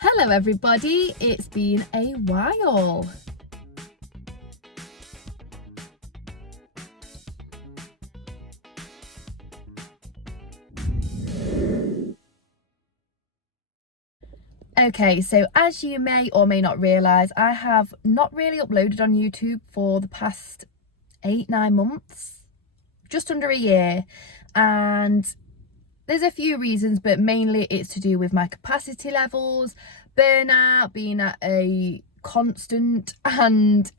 Hello everybody, it's been a while. Okay, so as you may or may not realise, I have not really uploaded on YouTube for the past 8-9 months, just under a year, and there's a few reasons, but mainly it's to do with my capacity levels, burnout, being at a constant, and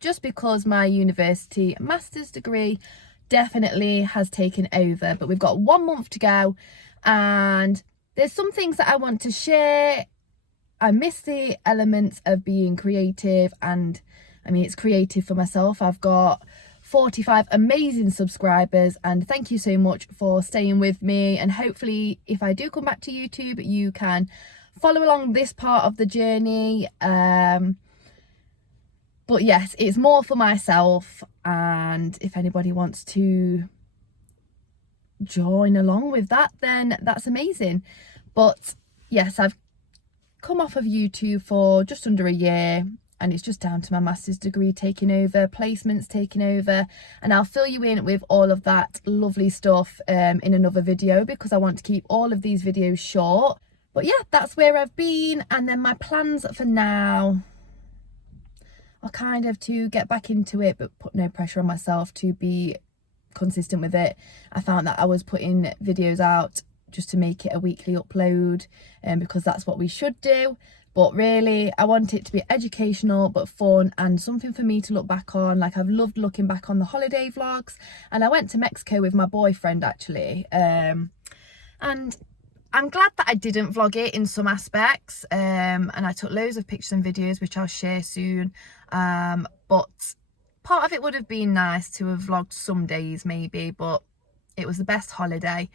just because my university master's degree definitely has taken over. But we've got 1 month to go and there's some things that I want to share. I miss the elements of being creative, and I mean, it's creative for myself. I've got 45 amazing subscribers, and thank you so much for staying with me. And hopefully if I do come back to YouTube, you can follow along this part of the journey. But yes, it's more for myself, and if anybody wants to join along with that, then that's amazing. But yes, I've come off of YouTube for just under a year, and it's just down to my master's degree taking over, placements taking over, and I'll fill you in with all of that lovely stuff in another video, because I want to keep all of these videos short. But yeah, that's where I've been. And then my plans for now are kind of to get back into it, but put no pressure on myself to be consistent with it. I found that I was putting videos out just to make it a weekly upload, because that's what we should do. But really, I want it to be educational but fun, and something for me to look back on. Like, I've loved looking back on the holiday vlogs, and I went to Mexico with my boyfriend actually, and I'm glad that I didn't vlog it in some aspects, and I took loads of pictures and videos which I'll share soon, but part of it would have been nice to have vlogged some days maybe, but it was the best holiday.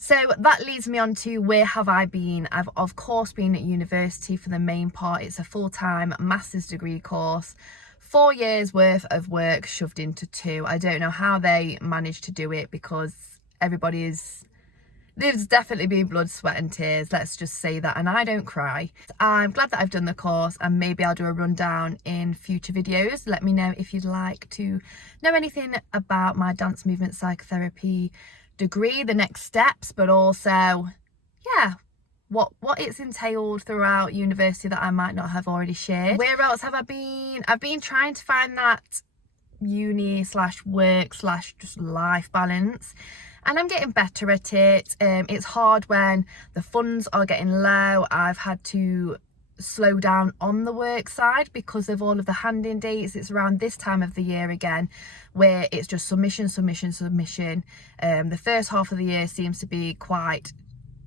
So that leads me on to where have I been. I've of course been at university for the main part. It's a full-time master's degree course, 4 years worth of work shoved into 2. I don't know how they managed to do it, because there's definitely been blood, sweat and tears, let's just say that, and I don't cry. I'm glad that I've done the course, and maybe I'll do a rundown in future videos. Let me know if you'd like to know anything about my dance movement psychotherapy degree, the next steps, but also, yeah, what it's entailed throughout university that I might not have already shared. Where else have I been? I've been trying to find that uni/work/just life balance, and I'm getting better at it. It's hard when the funds are getting low. I've had to slow down on the work side because of all of the handing dates. It's around this time of the year again where it's just submission. The first half of the year seems to be quite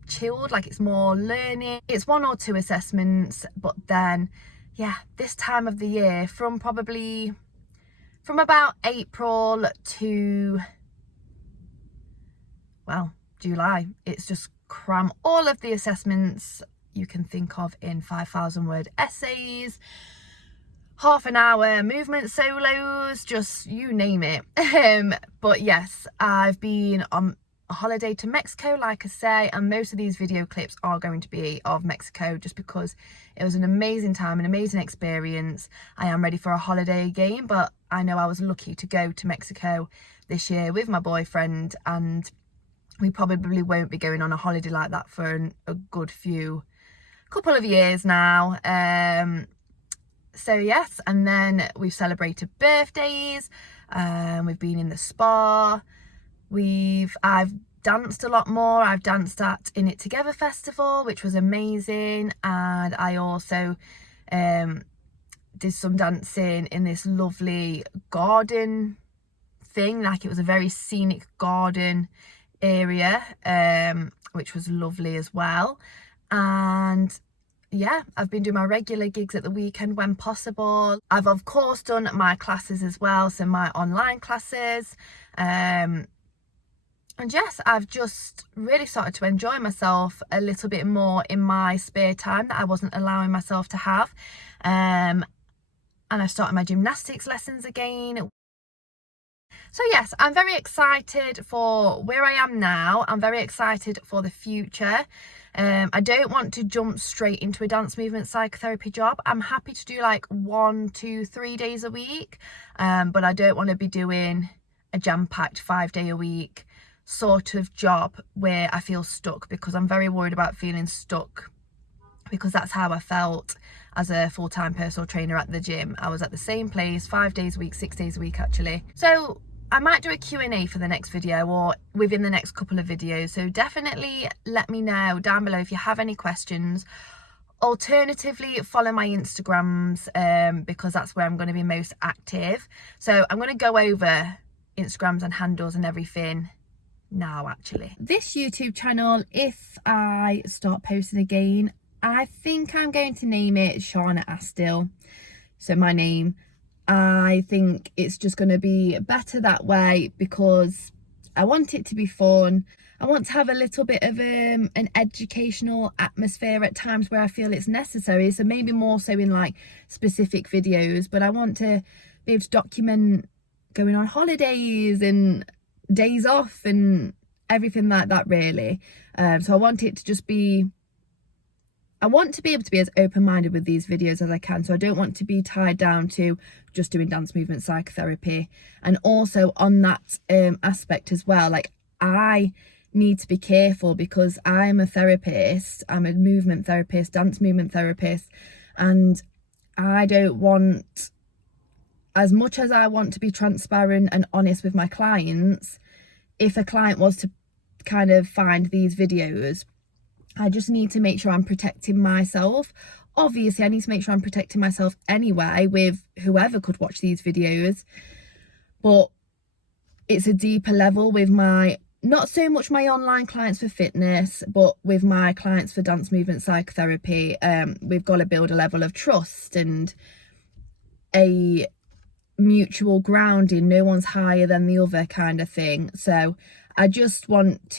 chilled, like it's more learning. It's 1 or 2 assessments, but then yeah, this time of the year, from about April to, well, July, it's just cram all of the assessments you can think of in 5,000 word essays, half an hour movement solos, just you name it. But yes, I've been on a holiday to Mexico, like I say, and most of these video clips are going to be of Mexico, just because it was an amazing time, an amazing experience. I am ready for a holiday again, but I know I was lucky to go to Mexico this year with my boyfriend, and we probably won't be going on a holiday like that for a good couple of years now. So yes, and then we've celebrated birthdays, we've been in the spa, I've danced a lot more. I've danced at In It Together Festival, which was amazing, and I also did some dancing in this lovely garden thing, like it was a very scenic garden area, which was lovely as well. And yeah, I've been doing my regular gigs at the weekend when possible. I've of course done my classes as well, so my online classes, and yes, I've just really started to enjoy myself a little bit more in my spare time that I wasn't allowing myself to have, and I started my gymnastics lessons again. So yes, I'm very excited for where I am now. I'm very excited for the future. I don't want to jump straight into a dance movement psychotherapy job. I'm happy to do like 1, 2, 3 days a week, but I don't want to be doing a jam-packed 5-day a week sort of job where I feel stuck, because I'm very worried about feeling stuck, because that's how I felt as a full-time personal trainer at the gym. I was at the same place 5 days a week, 6 days a week actually. So I might do a Q&A for the next video, or within the next couple of videos. So definitely let me know down below if you have any questions. Alternatively, follow my Instagrams, because that's where I'm going to be most active. So I'm going to go over Instagrams and handles and everything now actually. This YouTube channel, if I start posting again, I think I'm going to name it Shauna Astill. So my name. I think it's just going to be better that way, because I want it to be fun. I want to have a little bit of an educational atmosphere at times where I feel it's necessary. So maybe more so in like specific videos, but I want to be able to document going on holidays and days off and everything like that really. So I want it to just be, I want to be able to be as open-minded with these videos as I can. So I don't want to be tied down to just doing dance movement psychotherapy. And also on that aspect as well, like I need to be careful, because I'm a therapist, I'm a movement therapist, dance movement therapist, and I don't want, as much as I want to be transparent and honest with my clients, if a client was to kind of find these videos, I just need to make sure I'm protecting myself. Obviously, I need to make sure I'm protecting myself anyway with whoever could watch these videos. But it's a deeper level with my, not so much my online clients for fitness, but with my clients for dance movement psychotherapy. We've got to build a level of trust and a mutual grounding. No one's higher than the other kind of thing. So I just want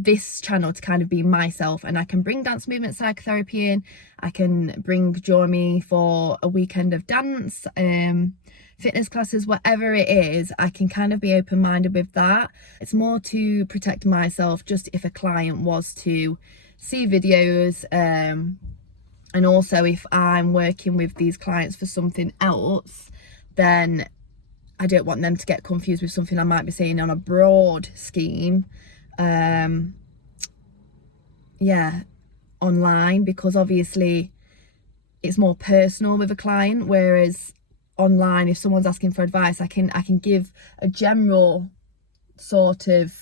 this channel to kind of be myself, and I can bring dance movement psychotherapy in, I can join me for a weekend of dance, fitness classes, whatever it is. I can kind of be open-minded with that. It's more to protect myself, just if a client was to see videos, and also if I'm working with these clients for something else, then I don't want them to get confused with something I might be saying on a broad scheme, yeah, online, because obviously it's more personal with a client, whereas online, if someone's asking for advice, I can give a general sort of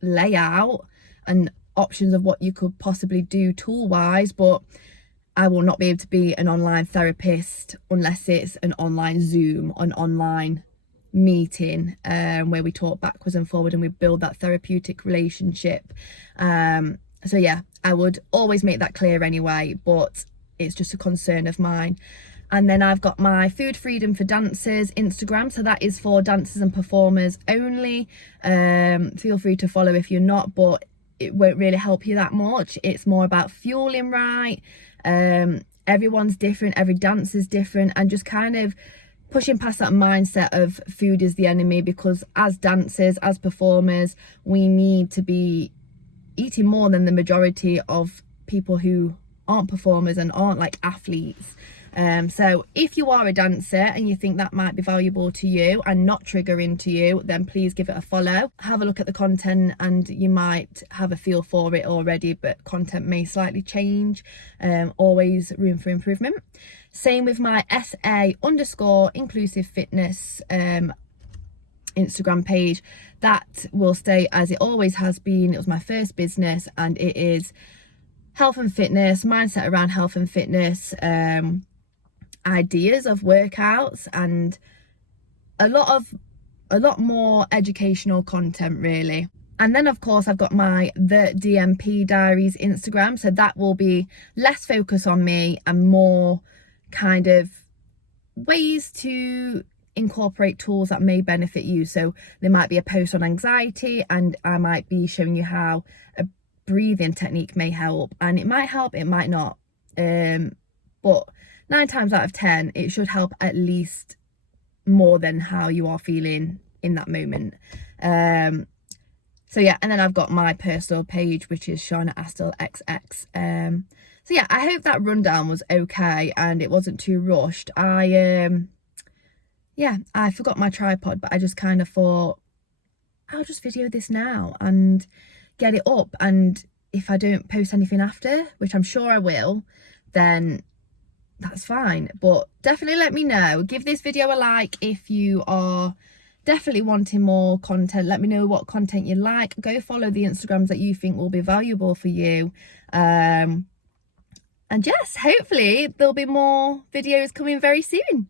layout and options of what you could possibly do tool wise, but I will not be able to be an online therapist unless it's an online Zoom, an online meeting, where we talk backwards and forward and we build that therapeutic relationship. So yeah, I would always make that clear anyway, but it's just a concern of mine. And then I've got my Food Freedom for Dancers Instagram, so that is for dancers and performers only. Feel free to follow if you're not, but it won't really help you that much. It's more about fueling right. Everyone's different, every dance is different, and just kind of pushing past that mindset of food is the enemy, because as dancers, as performers, we need to be eating more than the majority of people who aren't performers and aren't like athletes. So if you are a dancer and you think that might be valuable to you and not triggering to you, then please give it a follow. Have a look at the content and you might have a feel for it already, but content may slightly change. Always room for improvement. Same with my SA_inclusive fitness Instagram page. That will stay as it always has been. It was my first business, and it is health and fitness, mindset around health and fitness, ideas of workouts, and a lot more educational content really. And then of course I've got my The DMP Diaries Instagram, so that will be less focus on me and more kind of ways to incorporate tools that may benefit you. So there might be a post on anxiety, and I might be showing you how a breathing technique may help, and it might help, it might not, but 9 times out of 10 it should help at least more than how you are feeling in that moment. So yeah, and then I've got my personal page, which is Shauna Astle XX. So yeah, I hope that rundown was okay and it wasn't too rushed. Yeah, I forgot my tripod, but I just kind of thought I'll just video this now and get it up, and if I don't post anything after, which I'm sure I will, then that's fine. But definitely let me know, give this video a like if you are definitely wanting more content. Let me know what content you like. Go follow the Instagrams that you think will be valuable for you, and yes, hopefully there'll be more videos coming very soon.